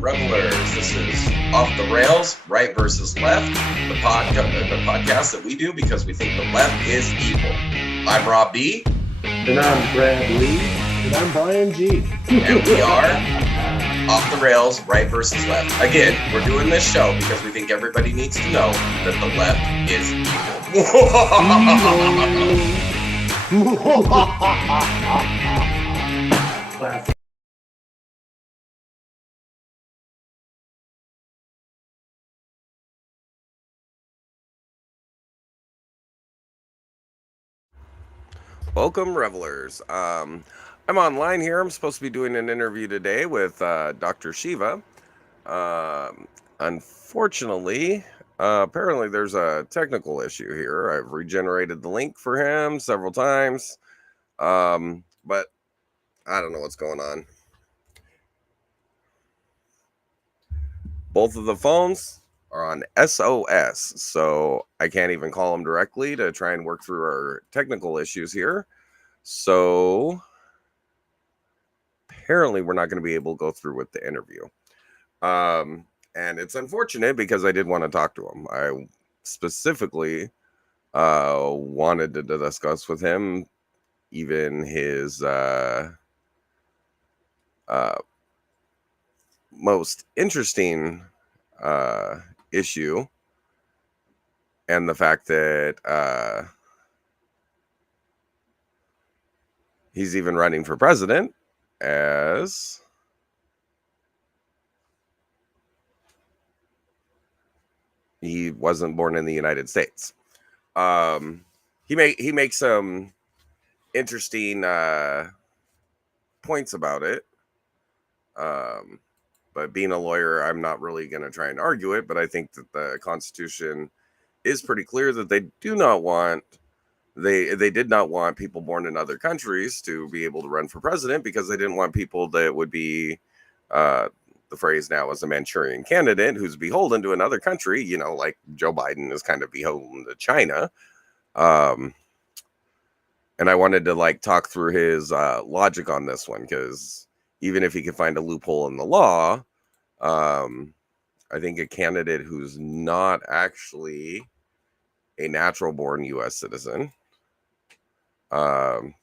Revelers, this is Off the Rails, Right versus Left, the podcast that we do because we think the left is evil. I'm Rob B. And I'm Brad Lee. And I'm Brian G. And we are Off the Rails, Right versus Left. Again, we're doing this show because we think everybody needs to know that the left is evil. Welcome, Revelers. I'm online here. I'm supposed to be doing an interview today with Dr. Shiva. Unfortunately, apparently there's a technical issue here. I've regenerated the link for him several times, but I don't know what's going on. Both of the phones are on SOS, so I can't even call them directly to try and work through our technical issues here. So apparently we're not going to be able to go through with the interview. And it's unfortunate because I did want to talk to him. I specifically wanted to discuss with him even his most interesting issue, and the fact that he's even running for president, as he wasn't born in the United States. He makes some interesting points about it. But being a lawyer, I'm not really going to try and argue it. But I think that the Constitution is pretty clear that they did not want people born in other countries to be able to run for president, because they didn't want people that would be the phrase now is a Manchurian candidate who's beholden to another country, like Joe Biden is kind of beholden to China. And I wanted to talk through his logic on this one, because even if he could find a loophole in the law, I think a candidate who's not actually a natural born U.S. citizen kind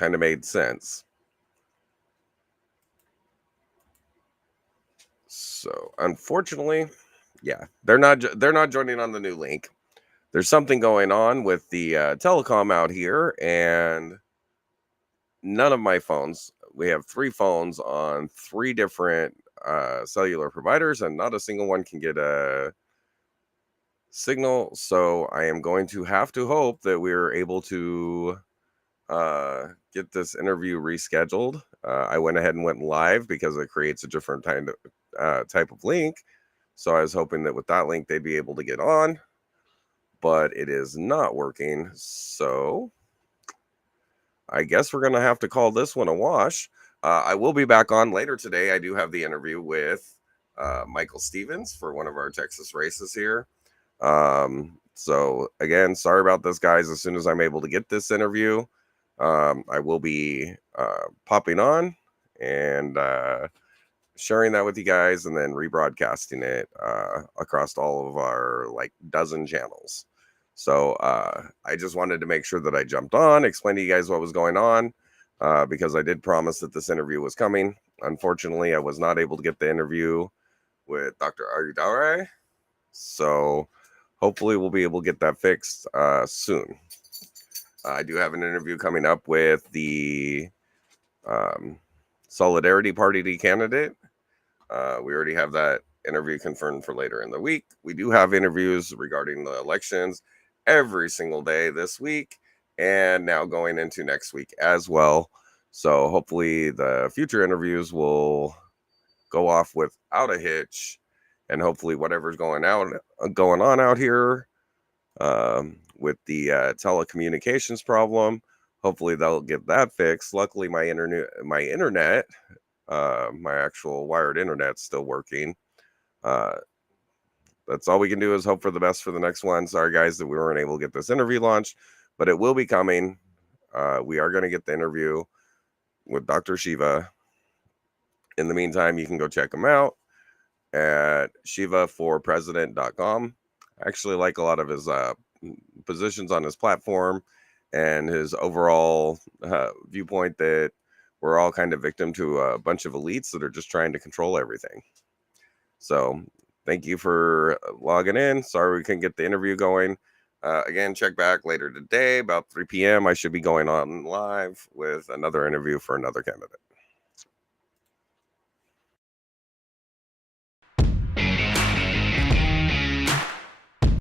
of made sense. So unfortunately, yeah, they're not joining on the new link. There's something going on with the telecom out here, and none of my phones, we have 3 phones on 3 different cellular providers, and not a single one can get a signal. So I am going to have to hope that we're able to get this interview rescheduled. I went ahead and went live because it creates a different type of link. So I was hoping that with that link they'd be able to get on, but it is not working. So I guess we're going to have to call this one a wash. I will be back on later today. I do have the interview with Michael Stevens for one of our Texas races here. So again, sorry about this, guys. As soon as I'm able to get this interview, I will be popping on and sharing that with you guys, and then rebroadcasting it across all of our dozen channels. So I just wanted to make sure that I jumped on, explain to you guys what was going on, because I did promise that this interview was coming. Unfortunately, I was not able to get the interview with Dr. Ayyadurai. So hopefully we'll be able to get that fixed soon. I do have an interview coming up with the Solidarity Party candidate. We already have that interview confirmed for later in the week. We do have interviews regarding the elections every single day this week, and now going into next week as well. So hopefully the future interviews will go off without a hitch, and hopefully whatever's going on out here with the telecommunications problem, hopefully they'll get that fixed. Luckily, my internet, my actual wired internet's still working. That's all we can do is hope for the best for the next one. Sorry, guys, that we weren't able to get this interview launched, but it will be coming. We are going to get the interview with Dr. Shiva. In the meantime, you can go check him out at shivaforpresident.com. I actually like a lot of his positions on his platform and his overall viewpoint that we're all kind of victim to a bunch of elites that are just trying to control everything. So thank you for logging in. Sorry we couldn't get the interview going. Again, check back later today, about 3 p.m. I should be going on live with another interview for another candidate.